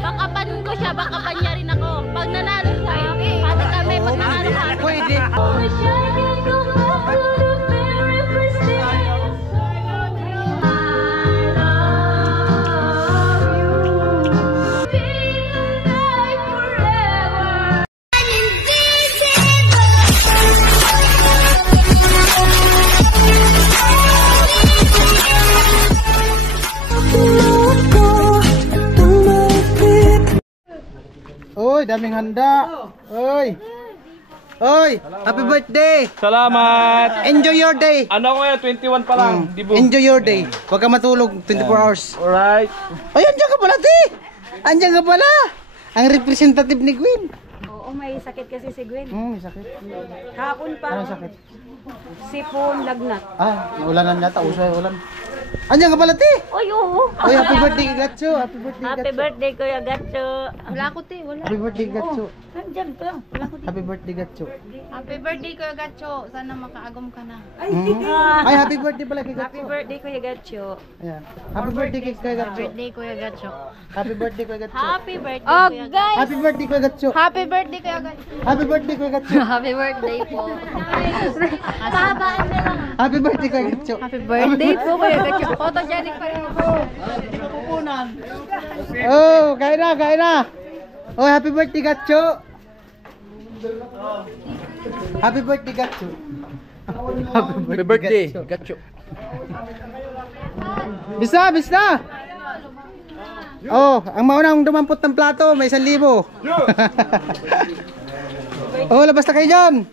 backupan ko siya, backupan niya rin ako. Pag nanalo siya, pati kami, pag nanalo ka. Pwede. Oy, daming handa. Oy. Oy, happy birthday. Salamat. Enjoy your day. Ano ko yan? 21 pa lang. Di ba? Enjoy your day. Huwag ka matulog 24 hours. Alright. Ay, andyan ka pala, te. Andyan ka pala. Ang representative ni Gwen. Oo, may sakit kasi si Gwen. May sakit. Kahapon pa. Ano sakit? Sipon, lagnat. Ulanan nata. Usay ulan. Andyan ka pala, te. Oy, oo. Oy, happy birthday, Gatcho. Happy birthday, Happy Gatcho. birthday, Kuya Gatcho. Wala ko, te. Wala. Happy birthday, Gatcho. Nandyan pa. Wala ko, te. Happy birthday, Gatcho. Happy birthday, Kuya Gatcho. Sana makaagom ka na. Ay, happy birthday pala kay Gatcho. Happy birthday, Kuya Gatcho. Ayan. Happy birthday kay Gatcho. Birthday, Kuya Gatcho. Happy birthday kay Gatcho. Happy birthday, Oh, Kuya Gatcho. guys! Happy birthday kay Gatcho. Happy birthday, Kuya Gatcho. Happy birthday kay Gatcho. Happy birthday po. Pahabaan na lang. Happy birthday kay Gatcho. Happy birthday po, Kuya Gatcho. Photogenic pa rin ako. Oh, kaya na, kaya na. Oh, happy birthday, Gatcho. Happy birthday, Gatcho. Happy birthday. Gatcho. Bisa, bisa. Oh, ang maunang dumampot ng plato, may 1,000. Oh, labas na kayo dyan.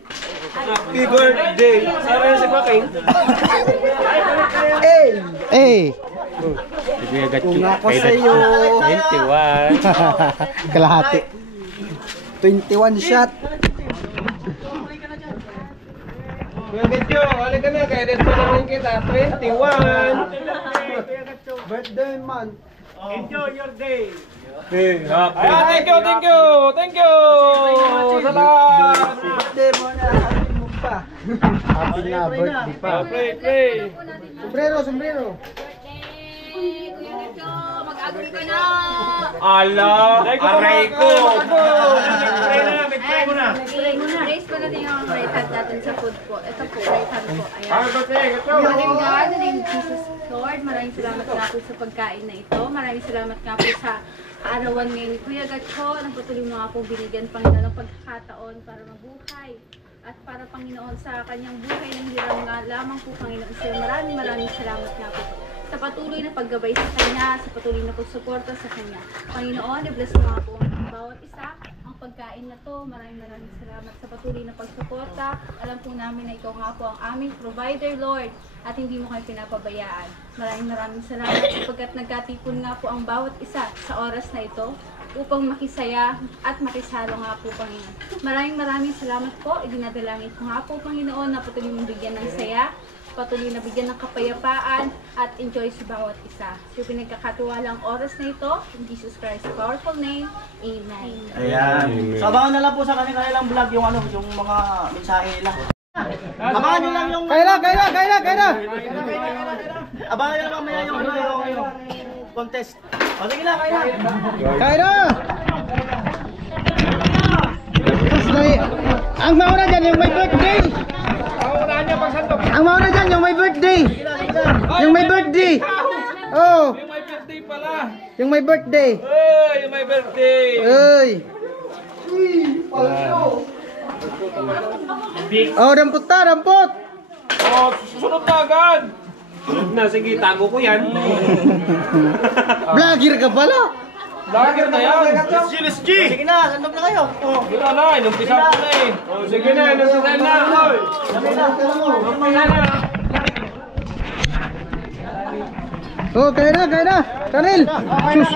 Happy birthday. Sana yun si Paking. Eh. Kuya Gatcho. Kung ako sa'yo. 21. Kalahati. 21 shot. Kuya Gatcho, hali ka na. Kaya din pa namin kita. 21. Birthday month. Enjoy your day. Hey, happy. Thank you, thank you. Thank you. Salamat. Birthday mo na, happy mo pa. Happy na, birthday pa. Pray. Sombrero, sombrero. Mag-agom ka na. Ala, aray ko. Pray mo na. Raise pa natin yung right hand natin sa food po. Ito po, right hand po. Ayan. Happy birthday, Gatcho. Father God, in the name of Jesus Lord, maraming salamat nga po sa pagkain na ito. Maraming salamat nga po sa kaarawan ngayon ni Kuya Gatcho. Nagpatuloy mo nga po binigyan Panginoon ng pagkakataon para mabuhay. At para Panginoon sa kanyang buhay ng hirang nga lamang po Panginoon. So maraming salamat nga po sa patuloy na paggabay sa kanya, sa patuloy na pagsuporta sa kanya. Panginoon, i-bless mo nga po ang bawat isa. Pagkain na to, maraming salamat sa patuloy na pagsuporta. Alam po namin na ikaw nga po ang aming provider, Lord, at hindi mo kayo pinapabayaan. Maraming salamat sapagkat nagkatipon nga po ang bawat isa sa oras na ito upang makisaya at makisalo nga po, Panginoon. Maraming salamat po. Idinadalangin ko nga po, Panginoon, na patuloy mong bigyan ng saya, patuloy na bigyan ng kapayapaan at enjoy sa bawat isa. So pinagkakatuwalang oras na ito, in Jesus Christ's powerful name, Amen. Ayan. So abangan na lang po sa kanilang vlog yung yung mga mensahe nila. Abangan nyo lang yung... Kaya na. Abangan nyo lang mamaya yung contest. O sige na, kaya na. Kaya na. Ang mauna dyan, yung may birthday. Ang mauna dyan, yung may birthday. Yung may birthday. Oh. Yung may birthday pala. Yung may birthday. Hey, yung may birthday. Ay. Oh, dampot. Oh, susunod na agad. Susunod na, sige, tago ko yan. Vlogger ka pala. Lager na yan. Let's G! Sige na, sandok na kayo. Wala na, inumpisa ko na eh. Oh, sige na, inumpisa na. Oy. Inumpisa na. Oh, kaya na. Kanil. Sus.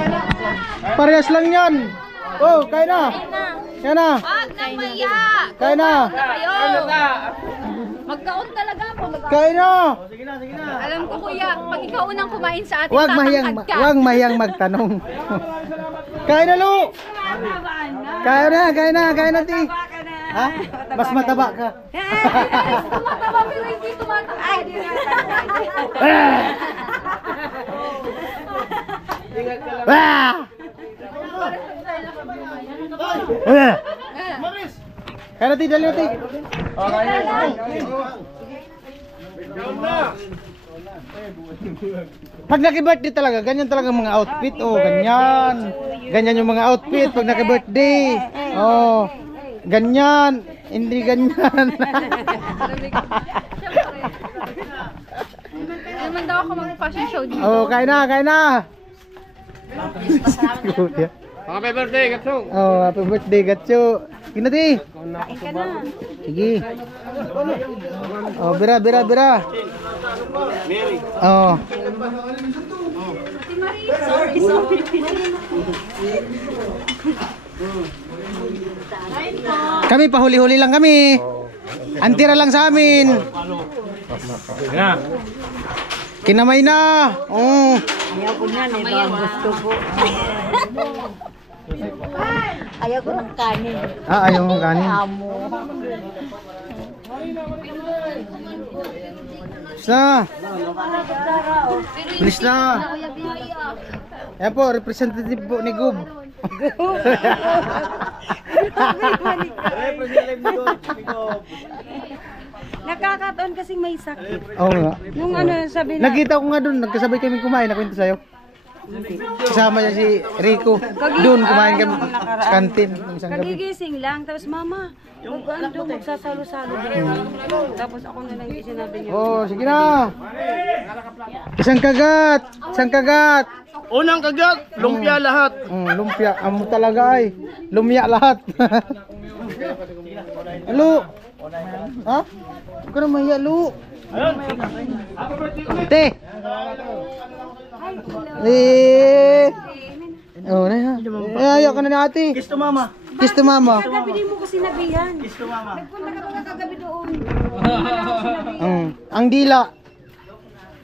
Parehas lang yan. Oh, kaya na. Wag nang maya! Kaya na. Magkaon talaga po. Kaya na. Sige na. Alam ko, Kuya, pag ikaw unang kumain sa atin, Huwag tatangkad ka. mahiyang magtanong. Kaya na, Lu. Kaya na, Ti. Ha? Mas mataba ka. Tumataba pero hindi tumatangkad. Ah! Kaya natin, dali natin. Pag naki-birthday talaga, ganyan talaga mga outfit. Oh, ganyan. Ganyan yung mga outfit pag naki-birthday. Oh, ganyan. Hindi ganyan. Naman daw ako mag-fashion show dito. Oh, kain na, kain na. Happy birthday, Gatsong! Oh, happy birthday, Gatso. Kinati. Kain ka na. Sige. Oh, bira, bira, bira. Oh. Kami pahuli-huli lang kami. Antira lang sa amin. Yeah. Kinamay na. Oh. Ayaw ko na, ito ang gusto ko. Ayaw ko ng kanin. Ah, ayaw mo kanin. Amo. Bilis na. Bilis na. Yan po, representative po ni Gub. Nakakataon kasing may sakit. Oo nga. Nung ano, sabi na, Nakita ko nga doon, nagkasabay kami kumain, nakwento sa'yo. Kasama niya si Rico. Doon kumain kami sa kantin. ng isang gabi. kagigising lang. Tapos mama, magsasalo-salo din. Tapos ako na lang yung sinabi niya. Oh, sige na. Isang kagat. Isang kagat. Unang kagat, lumpia lahat. Lumpia. Amo talaga ay. Lumya lahat. Lu. Ha? Huwag ka na mahiya, Lu. Te. Oh, na ha. Ayaw ka na ni ate. Kiss to mama. Kiss to mama. Kagabi din mo ko sinabihan. Kiss to mama. Nagpunta ka pa kagabi doon. Ang dila.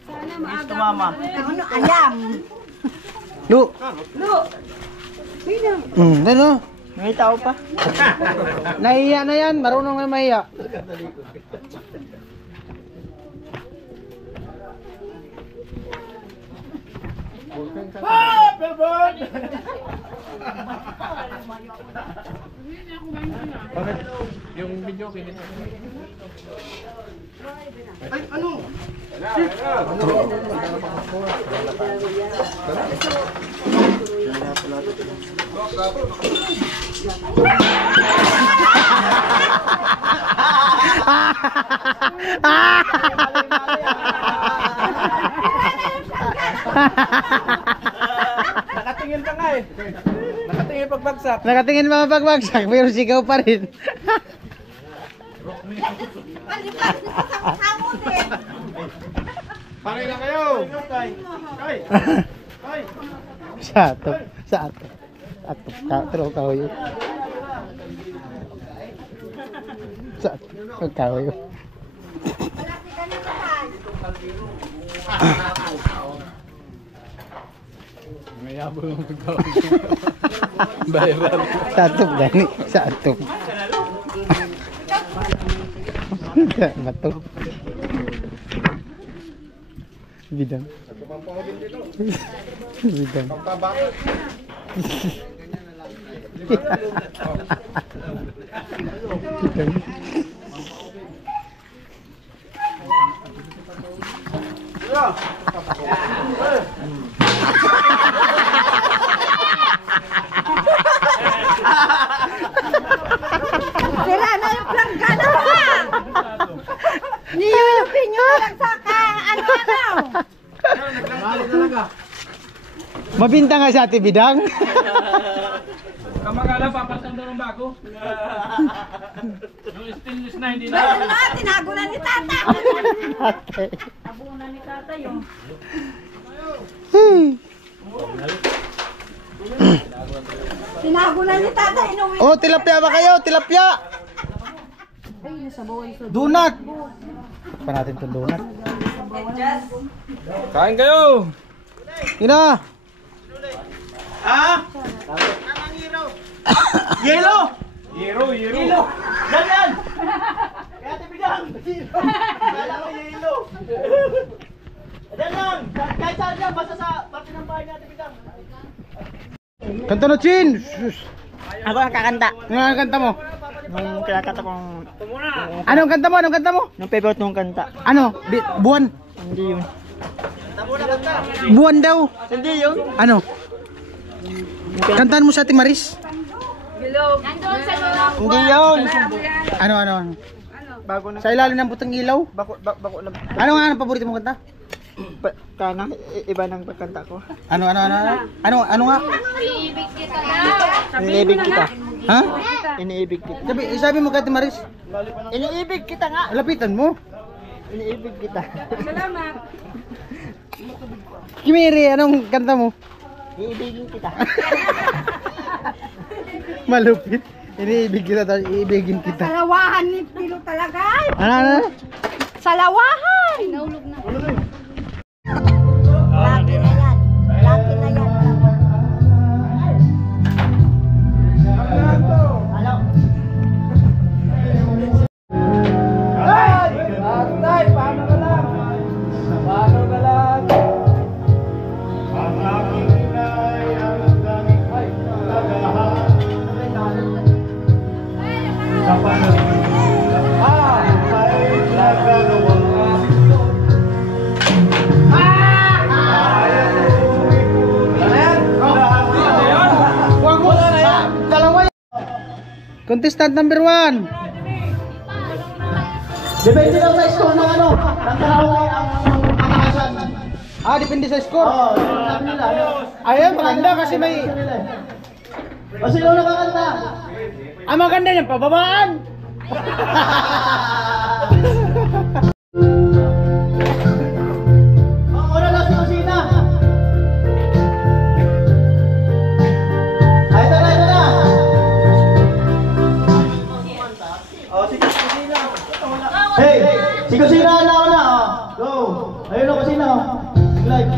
Sana Kiss maaga. to mama. Ano, alam. Lu. Ano? May tao pa. Nahiya na yan. Marunong na mahiya. Yung video kinito. Nakatingin ka nga eh. Nakatingin pagbagsak. Nakatingin mga pagbagsak, pero sigaw pa rin. Pangay na kayo! Sa atop. Sa atop. Atop ka. Pero kahoy. Sa atop. Kahoy. Sa atop gani. Sa atop. Bato. Bidang. Bidang. Bidang. Sila na yung plangga na ba? Niyulupin nyo lang sa ano-ano. Mabinta nga sa ate Bidang. Kamagala, papasang daw ng bago. Yung stainless na hindi na. Ano na, tinago na ni tata. Tabunan ni tata yung. Tinago na ni tata, inuwi. Oh, tilapia ba kayo? Tilapia! Donut! Pa natin itong donut. Kain kayo! Ina! Ah? Yelo! Yero! Yelo! Yan! Kaya tibidang! Kala ko yelo! Yan! Kahit saan yan, basta sa pati ng bahay natin bidang. Kanta na, Chin! Sus. Ako ang kakanta. Anong kanta mo? Nung kinakanta kong... Anong kanta mo? Anong kanta mo? Nung favorite nung kanta. Ano? Buwan? Hindi yun. Buwan daw. Hindi yun. Ano? Kantahan mo sa Ate Maris. Nandun sa loob. Hindi yun. Ano? Bago na. Sa ilalim ng putang ilaw. Bako lang. Ano nga ang paborito mong kanta? Kana, iba ng pagkanta ko. Ano nga? Iibig kita daw. Iniibig kita. Ha? Iniibig kita. Sabi mo kay Ate Maris. Iniibig kita nga. Lapitan mo. Iniibig kita. Kimiri, anong kanta mo? Iibigin kita. Malupit. Iniibig kita, tapos iibigin kita. Salawahan ni Pilo talaga. Ano? Salawahan! Naulog na. Laki na yan. Laki na yan. Contestant number 1. Depende daw sa score ng ano. Ng karaoke ang kakakasan. Depende sa score. Oo, sabi nila. Ayun, maganda kasi may... O sino nakakanta? Ang maganda niyan, pababaan. Una lang si Kusina. Ito na. Oh, si Kusina. Hey, si Kusina na una. Go. Ayun o Kusina. Live.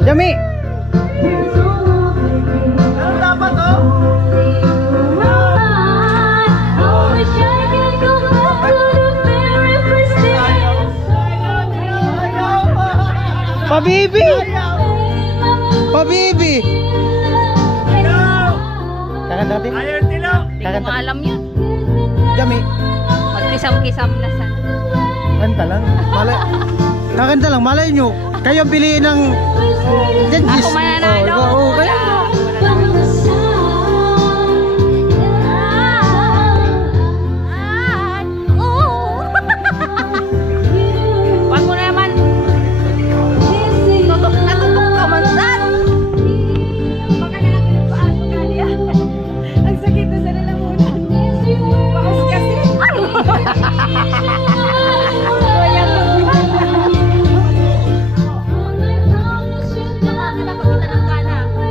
Jami! Ano dapat oh? Pabibi! Pabibi! Kakanta natin? Ayun, Tilo. Hindi ko maalam yun. Jami! Magkisam-kisam na sana. Kanta lang. Kakanta lang, malay nyo. Kayo ang piliin ng judges. Ako mananalo. Oo, kaya. Wag mo na naman. Tutok na tutok ka man saan. Baka na lang pinagpaan mo kanya. Ang sakit na sa lalamunan. Bakas kasi.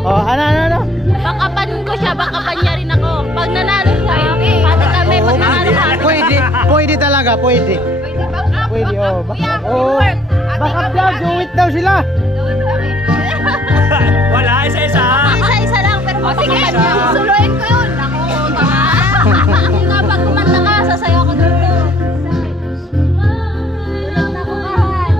Oh, ano? Bakapan ko siya, bakapan niya rin ako. Pag nanalo siya, pati kami, pag nanalo siya. Pwede talaga, pwede. Pwede, oh. Oh. Baka vlog, uwit daw sila. Wala, isa-isa. Isa-isa lang, pero sige, suluin ko yun. Ako, baka. Hindi nga, pag kumanta ka, sasayaw ko dito. Tulog na ko kahan.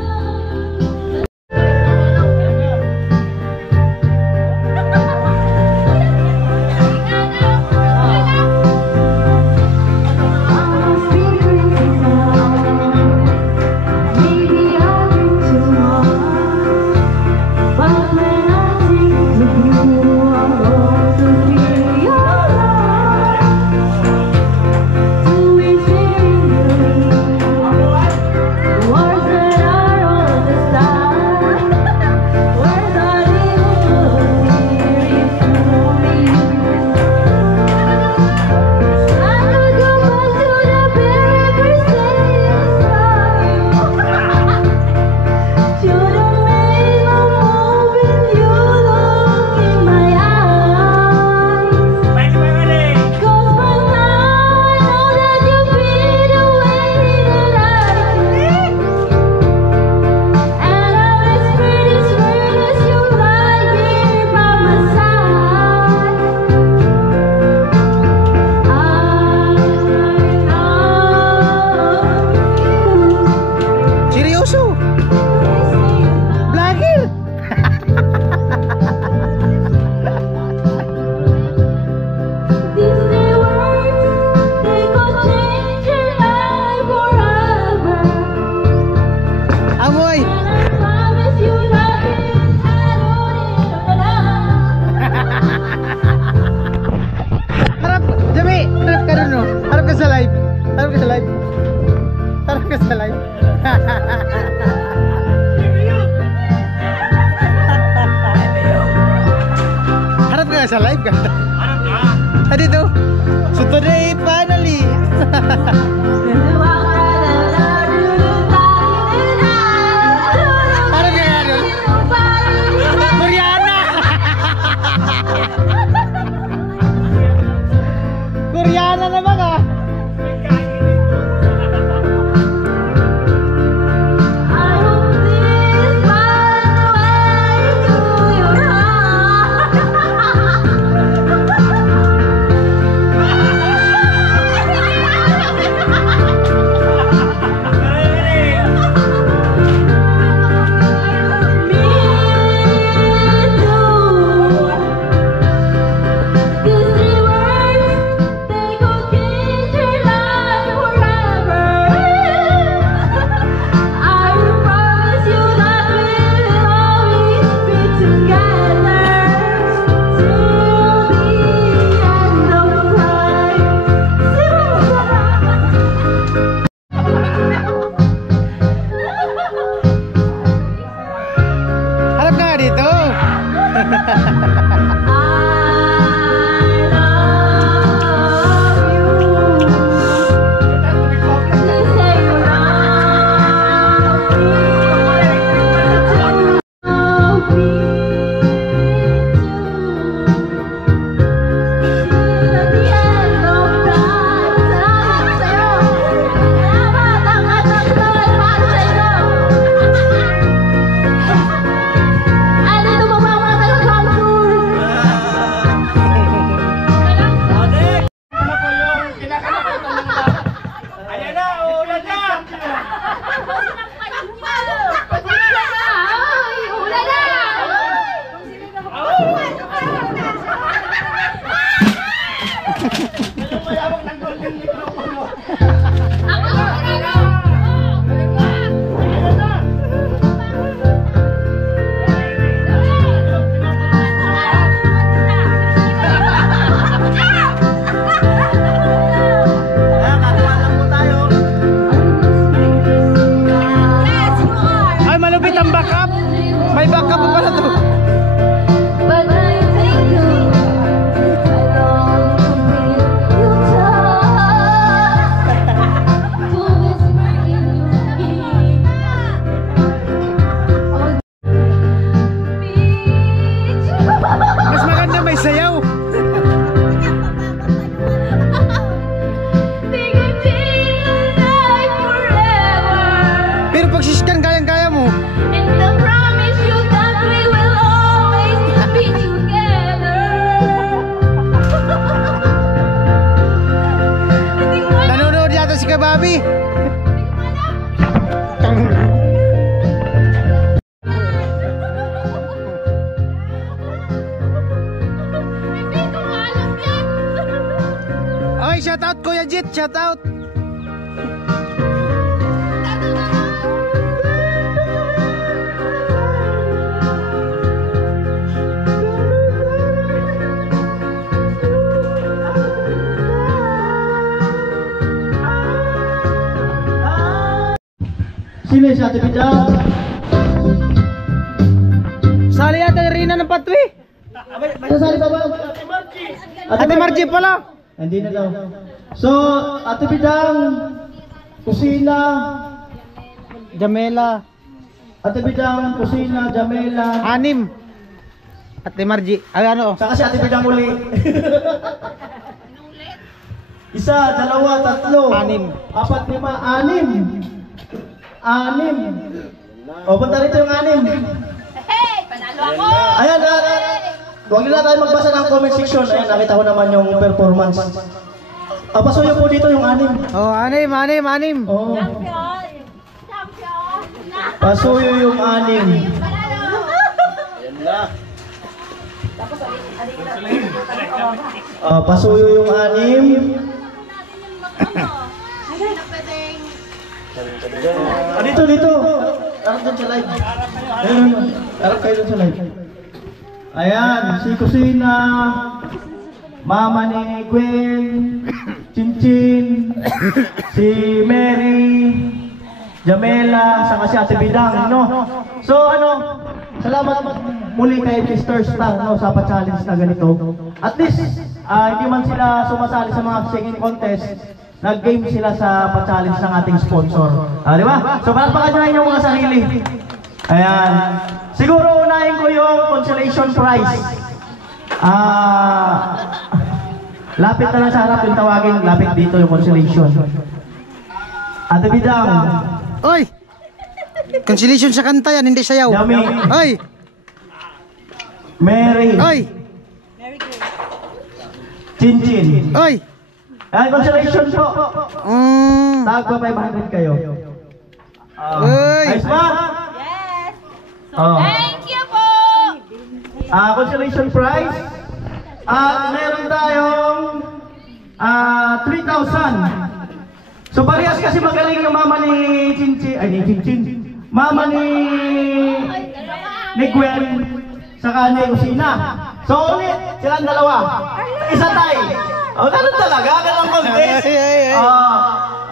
Seryoso? Vlogger? Amoy! Harap! Jami! Harap ka dun, no? Harap ka sa live. Harap ka sa live. Harap ka sa live. Harap ka sa live, ganda. Harap ka. Ah, dito. So today, finally. Harap ka nga dun. Koreana! Koreana naman ka. Harap ka nga dito. I walang backup. May backup pa pala to. But I think you, I long to feel you touch, to whisper in your ear. Mas maganda may sayaw. Pero pag siskan, kayang-kaya mo. And I promise you that we will always be together. Nanonood yata si Kababi. Oy, shout out Kuya Jit, shout out. Sino si Ate Bidang? Sali yata Rina ng Patwi. Sasali pa ba? Ate Margie pala. Hindi na daw. So, Ate Bidang, kusina. Jamela. Ate Bidang, kusina, Jamela. 6. Ate Margie. Ay ano? Saka si Ate Bidang uli. Isa, dalawa, tatlo. 6. 4, 5, 6. 6. O, punta rito yung 6. Hey, panalo ako! Ayan, huwag nila tayo magbasa ng comment section. Ayan, nakita ko naman yung performance. Pasuyo po dito yung 6. Oh, 6. Oh. Champion! Champion! Pasuyo yung 6. Pasuyo yung 6. Dito. Harap dun sa live. Ayun. Harap kayo dun sa live. Ayan, si Kusina, Mama ni Gwen, Chinchin, si Mary, Jamela, saka si Ate Bidang, no? So ano, salamat muli kay Mr. Star, no, sa pa-challenge na ganito. At least, hindi man sila sumasali sa mga singing contest, nag-game sila sa pa-challenge ng ating sponsor. Di ba? So palakpakan nyo na inyong mga sarili. Ayan. Siguro unahin ko yung consolation prize. Lapit na lang sa harap yung tawagin, lapit dito yung consolation. Ate Bidang. Oy! Consolation sa kanta yan, hindi sayaw. Yummy. Oy! Mary. Oy! Chinchin. Oy! Ayan, consolation po. Tagpa 500 kayo. Oy! Ayos ba? Yes! Oh. Thank you po! Consolation prize. Meron tayong 3,000. So parehas kasi magaling yung mama ni Chinchin. Ay, ni Chinchin. Mama ni Gwen. Saka ni Kusina. So ulit, silang dalawa. Isa tayo. Ganun talaga, ganun contest.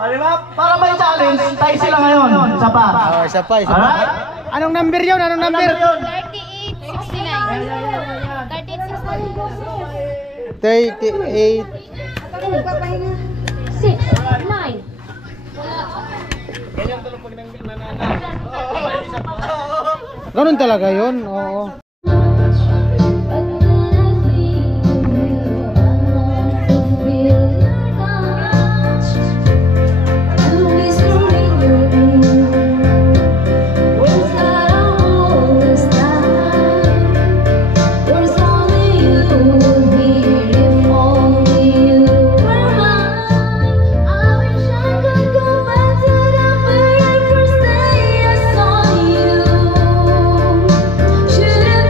Diba? Para may challenge, tayo sila ngayon. Isa pa. Isa pa. Alright? Anong number yun? Anong number? 3869. 38. 6, 9. Ganun talaga yun. Oo. Should've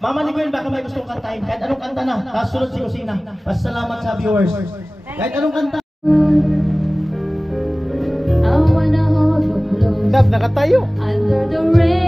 Mama ni Gwen, baka may gustong kantahin. Kahit anong kanta na, tapos sunod si Kusina. Pasalamat sa viewers. Kahit anong kanta. I wanna hold you close Dab, nakatayo. under the rain.